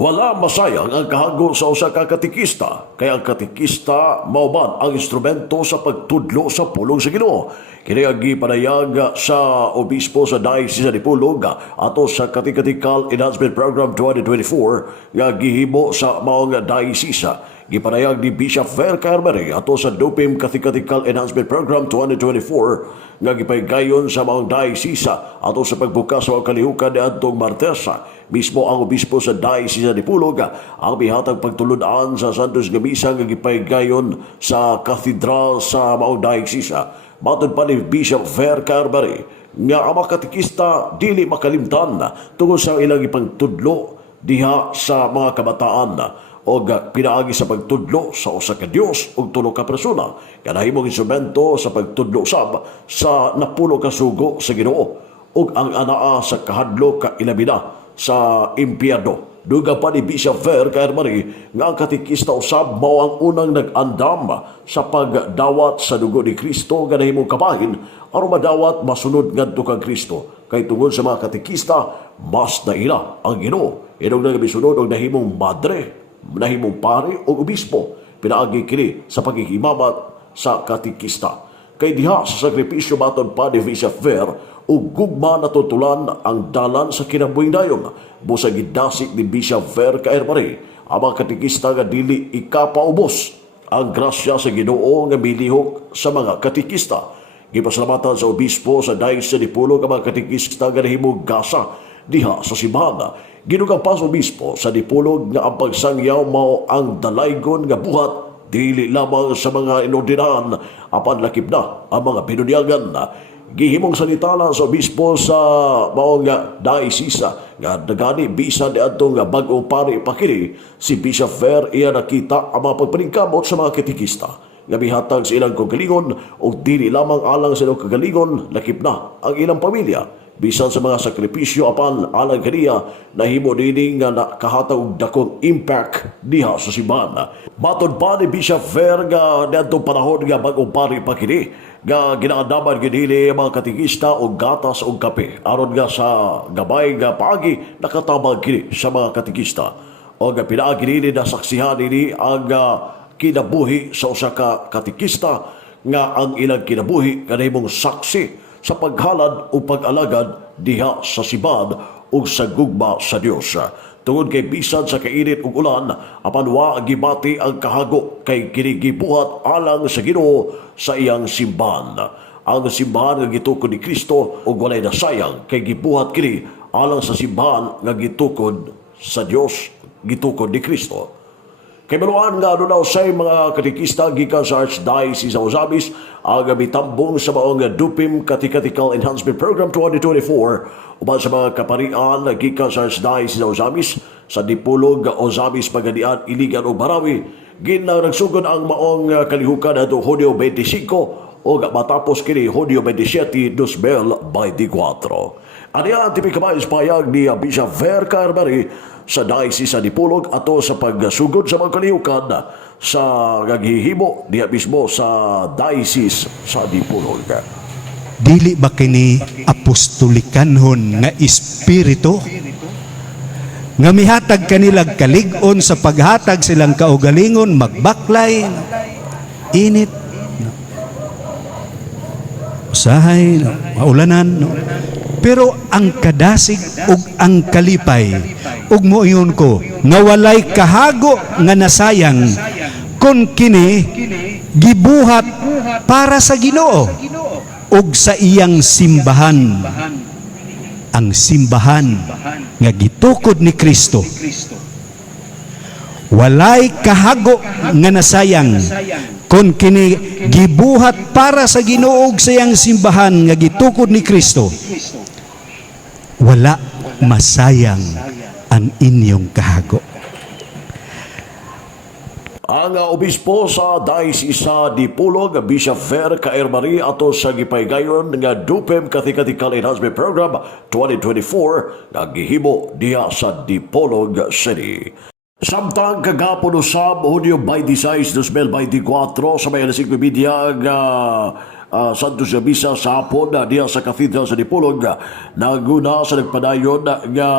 Wala masayang ang kahago sa usa ka katikista, kaya ang katikista mauban ang instrumento sa pagtudlo sa pulong sa Ginoo. Kini ang gipanayag sa obispo sa Diocese sa Dipolog ato sa Catechetical Enhancement Program 2024 nga gihimo sa maong diocese. Gipanayag ni Bishop Ver Carmere ato sa Dupim Catechetical Enhancement Program 2024 nga gipaygayon sa maong diocese ato sa pagbukas sa kalihukan ni adtong Martes. Mismo ang obispo sa Diocese sa Dipolog ang bihatag pagtulunaan sa Santos nga misa nga gipaygayon sa katedral sa maong diocese. Matod pa ni Bishop Ver Carmere nga ang mga katikista dili makalimtan tungkol sa ilang ipangtudlo diha sa mga kabataan o pinaagi sa pagtudlo sa usa ka Dios ug tulo ka persona nga nahimong instrumento sa pagtudlo usab sa napulo ka sugo sa Ginoo ug ang anaa sa kahadlok ka ilabina sa impyerno. Duga pa ni Bishop Ver Carmere nga ang katikista usab mao ang unang nag-andam sa pagdawat sa dugo ni Kristo nga nahimong kabahin aron madawat masunod ngadto kang Kristo. Kay tungod sa mga katikista mas naila ang Ginoo inong nagabisunod og nahimong madre, nahimong pare o obispo, pinaagi kini sa paghihimamat sa katikista. Kay diha sa sakripisyo maton pa ni Bishop Ver ug gugma natutulan ang dalan sa kinabuhing dayong. Busa gidasik ni Bishop Ver Carmere ang mga katikista nga dili ikapaubos ang grasya sa Ginoo nga milihok sa mga katikista. Gipasalamatan sa obispo sa Diocese sa Dipolog ang mga katikista nga nahimong gasa diha sa simbahan. Ginugang pa sa obispo sa Dipolog nga ang pagsangyaw mao ang dalaygon nga buhat dili lamang sa mga inordinahan apan lakip na ang mga binunyagan. Gihimong salitala sa obispo sa maong diocese nga dagani bisan niadtong bag-ong pari pakini si Bishop Ver iya nakita ang mga pagpaningkamot sa mga katikista nga bihatag sa ilang kagalingon o dili lamang alang sa ilang kagalingon lakip na ang ilang pamilya bisan sa mga sakripisyo apan alang kaniya nahimo dinhi nga nakahatag og dakong impact diha sa simbahan. Matod pa ni Bishop Ver nga niadtong panahon nga bag-ong pari pa kini nga ginaandaman gidili mga katikista og gatas og kape aron nga sa gabay nga paagi nakatabang kini sa mga katikista o nga pinaagi nini na saksihan nini ang kinabuhi sa usa ka katikista nga ang ilang kinabuhi kanahimong saksi sa paghalad o pag-alagad diha sa simbahan o sa gugma sa Dios. Tungod kay bisan sa kainit ug ulan, apan wa gibati ang kahago kay kinigibuhat alang sa Ginoo sa iyang simbahan. Ang simbahan nga gitukod ni Kristo ug walay nasayang kay gibuhat kini alang sa simbahan nga gitukod sa Dios, gitukod ni Kristo. Kay maluan nga aduna usay mga katikista gikan sa Archdiocese sa Ozamis ang mitambong sa maong Dupim Catechetical Enhancement Program 2024 uban sa mga kaparian gikan sa Archdiocese sa Ozamis sa Dipolog, Ozamis, Pagadian, Iligan o Marawi. Nagsugod ang maong kalihukan ato Hunyo 25 o matapos kini Hunyo 27, 2024. Aniya ang tipik kamay payag ni Bishop Ver Carmere sa Diocese sa Dipolog ato sa pagsugod sa mga kalihukan sa gaghihimo diha mismo sa Diocese sa Dipolog. Dili ba kini apostolikanhon nga espiritu nga mihatag kanilag kalig-on sa paghatag silang kaugalingon magbaklay init usahay maulanan pero ang kadasig ug ang kalipay ug moingon ko nga walay kahago nga nasayang kun kini gibuhat para sa Ginoo ug sa iyang simbahan, ang simbahan nga gitukod ni Kristo. Walay kahago nga nasayang kun kini gibuhat para sa Ginoo ug sa iyang simbahan nga gitukod ni Kristo. Wala masayang ang inyong kahago. Ang obispo sa Diocese sa Dipolog, Bishop Ver Carmere ato sa gipaygayon nga Dupim Catechetical Enhancement Program 2024 nga gihimo diha sa Dipolog City. Samtang kagapon usab Hunyo 26, 2024 sa may alas 5:30 nga Santos Misa sa hapon diha sa Cathedral sa Dipolog naguna sa nagpadayon nga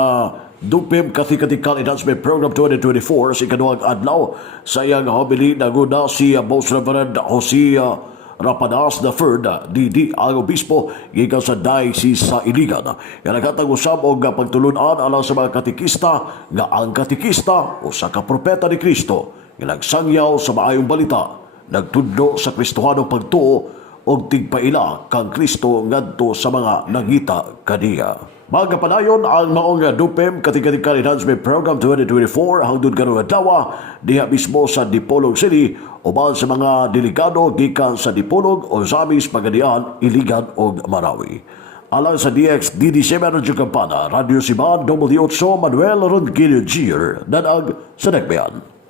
Dupim Kathikatikal Enhancement Program 2024 sa ikaduhang adlaw sa iyang homily naguna si Most Reverend Jose Rapadas III, DD ang obispo gikan sa Diocese sa Iligan. Nga nagkatag-usab og pagtulunan alang sa mga katikista nga ang katikista o sa kapropeta ni Kristo nga nagsangyaw sa maayong balita, nagtudlo sa Kristohanong pagtuo og tigpaila kang Kristo ngadto sa mga nangita kaniya. Magapadayon ang maong Dupem Katikatikan Enhancement Program 2024 hangtod karong adlaw diha mismo sa Dipolog City uban sa mga delegado gikan sa Dipolog, Ozamis, Pagadian, Iligan ug Marawi. Alang sa DX-DD7 Radyo Campana, Radio Siban, W8 Manuel Ronquillo Gier, Danag sa Nagbayan.